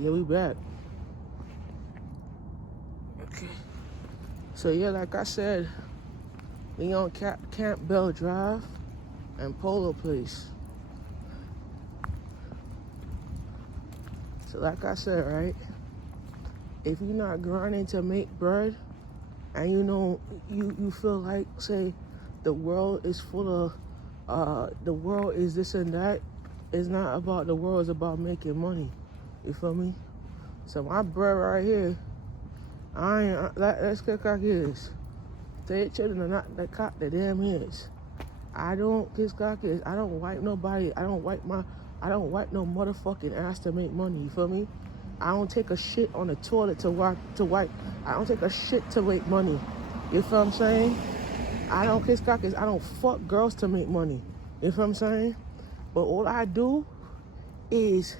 Yeah, we back. Okay. So yeah, like I said, we on Campbell Drive and Polo Place. So like I said, right, if you're not grinding to make bread and you know you feel like, say, the world is full of the world is this and that, it's not about the world, it's about making money. You feel me? So my bread right here, let's get cock is. Their children are not the cock the damn is. I don't kiss cock is. I don't wipe nobody. I don't wipe no motherfucking ass to make money. You feel me? I don't take a shit on the toilet to wipe. I don't take a shit to make money. You feel what I'm saying? I don't kiss cock is. I don't fuck girls to make money. You feel what I'm saying? But all I do is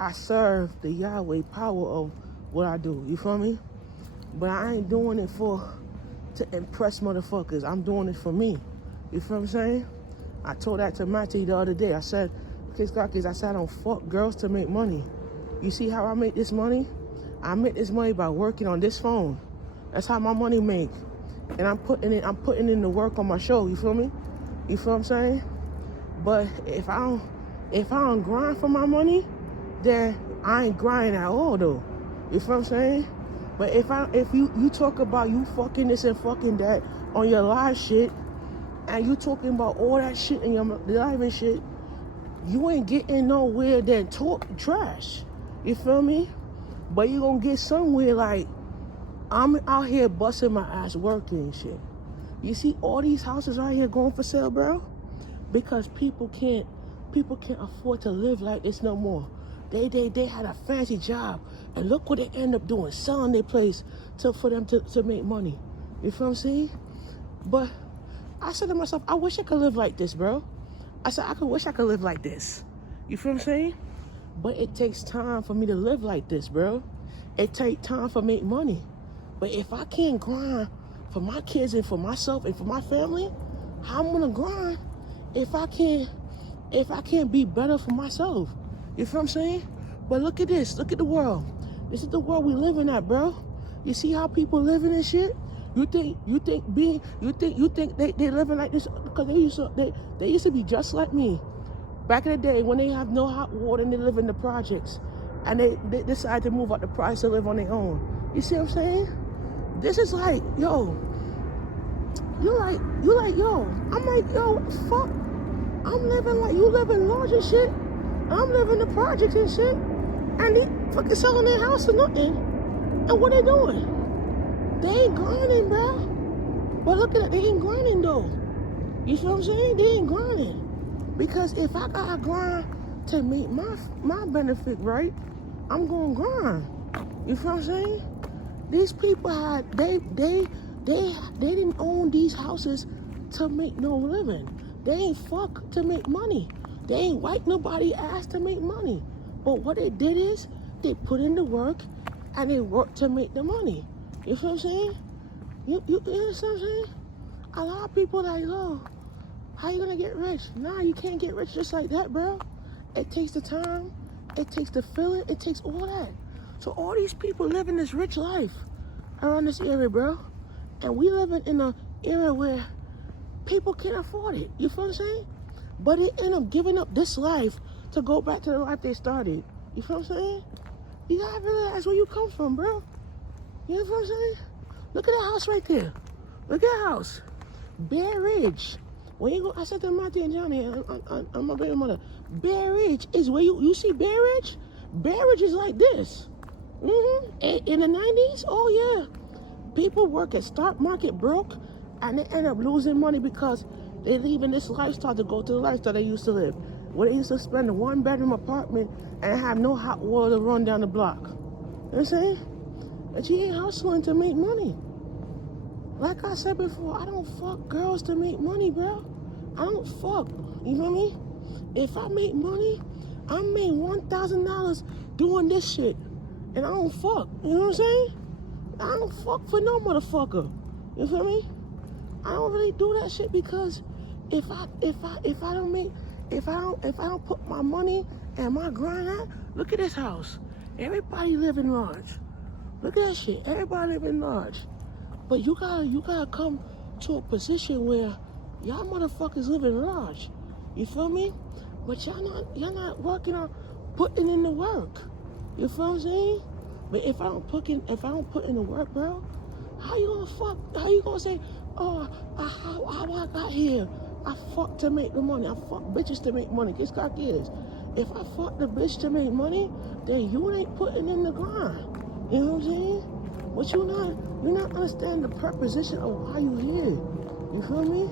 I serve the Yahweh power of what I do. You feel me? But I ain't doing it to impress motherfuckers. I'm doing it for me. You feel what I'm saying? I told that to Matty the other day. I said, Kiss God, I said I don't fuck girls to make money. You see how I make this money? I make this money by working on this phone. That's how my money make. And I'm putting in the work on my show. You feel me? You feel what I'm saying? But if I don't grind for my money, then I ain't grinding at all though. You feel what I'm saying? But if you talk about you fucking this and fucking that on your live shit, and you talking about all that shit in your live and shit, you ain't getting nowhere than talk trash. You feel me? But you gonna get somewhere like, I'm out here busting my ass working and shit. You see all these houses right here going for sale, bro? Because people can't afford to live like this no more. They had a fancy job, and look what they end up doing, selling their place for them to make money. You feel what I'm saying? But I said to myself, I wish I could live like this, bro. I said, wish I could live like this. You feel what I'm saying? But it takes time for me to live like this, bro. It takes time for make money. But if I can't grind for my kids and for myself and for my family, how I'm gonna grind if I can't be better for myself? You feel what I'm saying? But look at this. Look at the world. This is the world we living at, bro. You see how people living and shit? You think they living like this because they used to be just like me. Back in the day when they have no hot water and they live in the projects and they decide to move out the price to live on their own. You see what I'm saying? This is like, yo, you like, yo, I'm like, yo, what the fuck? I'm living like you living large and shit. I'm living the projects and shit. And they fucking selling their house for nothing. And what they doing? They ain't grinding, bro. But look at it, they ain't grinding though. You feel what I'm saying? They ain't grinding. Because if I gotta grind to meet my benefit, right, I'm gonna grind. You feel what I'm saying? These people they didn't own these houses to make no living. They ain't fuck to make money. They ain't wipe nobody ass to make money. But what they did is they put in the work and they worked to make the money. You feel what I'm saying? You understand what I'm saying? A lot of people like, oh, how you gonna get rich? Nah, you can't get rich just like that, bro. It takes the time, it takes the feeling, it takes all that. So all these people living this rich life around this area, bro. And we living in an era where people can't afford it. You feel what I'm saying? But they end up giving up this life to go back to the life they started. You feel what I'm saying? You gotta realize where you come from, bro. You know what I'm saying? Look at that house right there. Look at that house. Bear Ridge. When you go, I said to Monty and Johnny, I'm my baby mother. Bear Ridge is where you see Bear Ridge? Bear Ridge is like this. In the 90s, oh yeah. People work at stock market broke and they end up losing money because they're leaving this lifestyle to go to the lifestyle they used to live. Where they used to spend a 1-bedroom apartment and have no hot water to run down the block. You know what I'm saying? But you ain't hustling to make money. Like I said before, I don't fuck girls to make money, bro. I don't fuck. You feel me? If I make money, I made $1,000 doing this shit. And I don't fuck. You know what I'm saying? I don't fuck for no motherfucker. You feel me? I don't really do that shit because if I don't put my money and my grind out, look at this house. Everybody living large. Look at that shit. Everybody living large. But you gotta come to a position where y'all motherfuckers living large. You feel me? But y'all not working on putting in the work. You feel what I'm saying? But if I don't put in the work, bro, how you gonna say, oh, how I got here? I fuck to make the money. I fuck bitches to make money. This cock is. If I fuck the bitch to make money, then you ain't putting in the grind. You know what I'm saying? But you're not understanding the preposition of why you here. You feel me?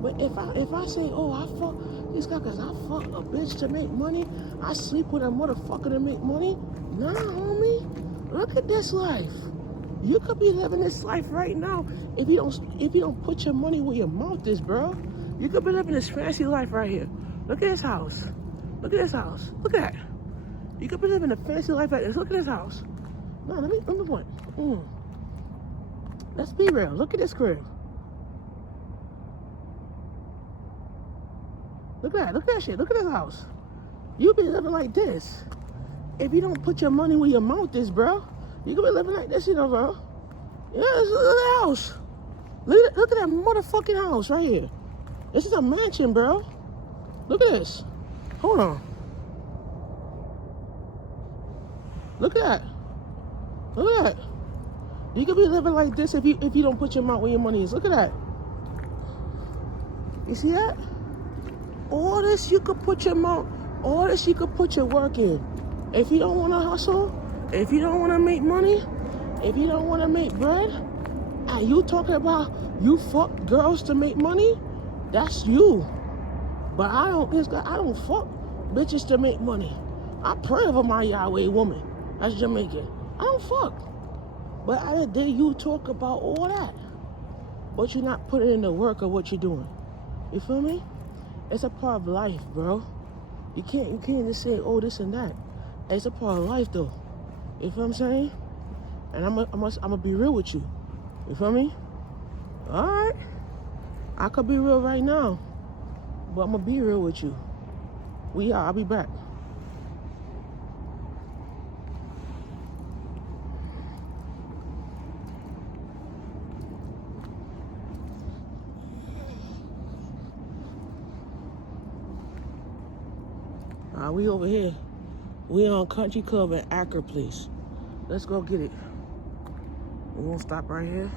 But if I say, oh, I fuck this guy because I fuck a bitch to make money, I sleep with a motherfucker to make money. Nah, homie. Look at this life. You could be living this life right now if you don't put your money where your mouth is, bro. You could be living this fancy life right here. Look at this house. Look at this house. Look at that. You could be living a fancy life like this. Look at this house. No, let me what? Let's be real. Look at this crib. Look at that. Look at that shit. Look at this house. You be living like this if you don't put your money where your mouth is, bro. You could be living like this, you know, bro. Yeah, look at that house. Look at that motherfucking house right here. This is a mansion, bro. Look at this. Hold on. Look at that. Look at that. You could be living like this if you don't put your mouth where your money is. Look at that. You see that? All this you could put your mouth, all this you could put your work in. If you don't want to hustle, if you don't want to make money, if you don't want to make bread, and you talking about you fuck girls to make money, that's you. But I don't fuck bitches to make money. I pray over my Yahweh woman. That's Jamaican. I don't fuck. But other day you talk about all that, but you're not putting in the work of what you're doing. You feel me? It's a part of life, bro. You can't just say, oh, this and that. It's a part of life, though. You feel what I'm saying? And I'm gonna be real with you. You feel me? All right. I could be real right now, but I'm gonna be real with you. I'll be back. We over here. We on Country Club at Acker Place. Let's go get it. We're gonna stop right here.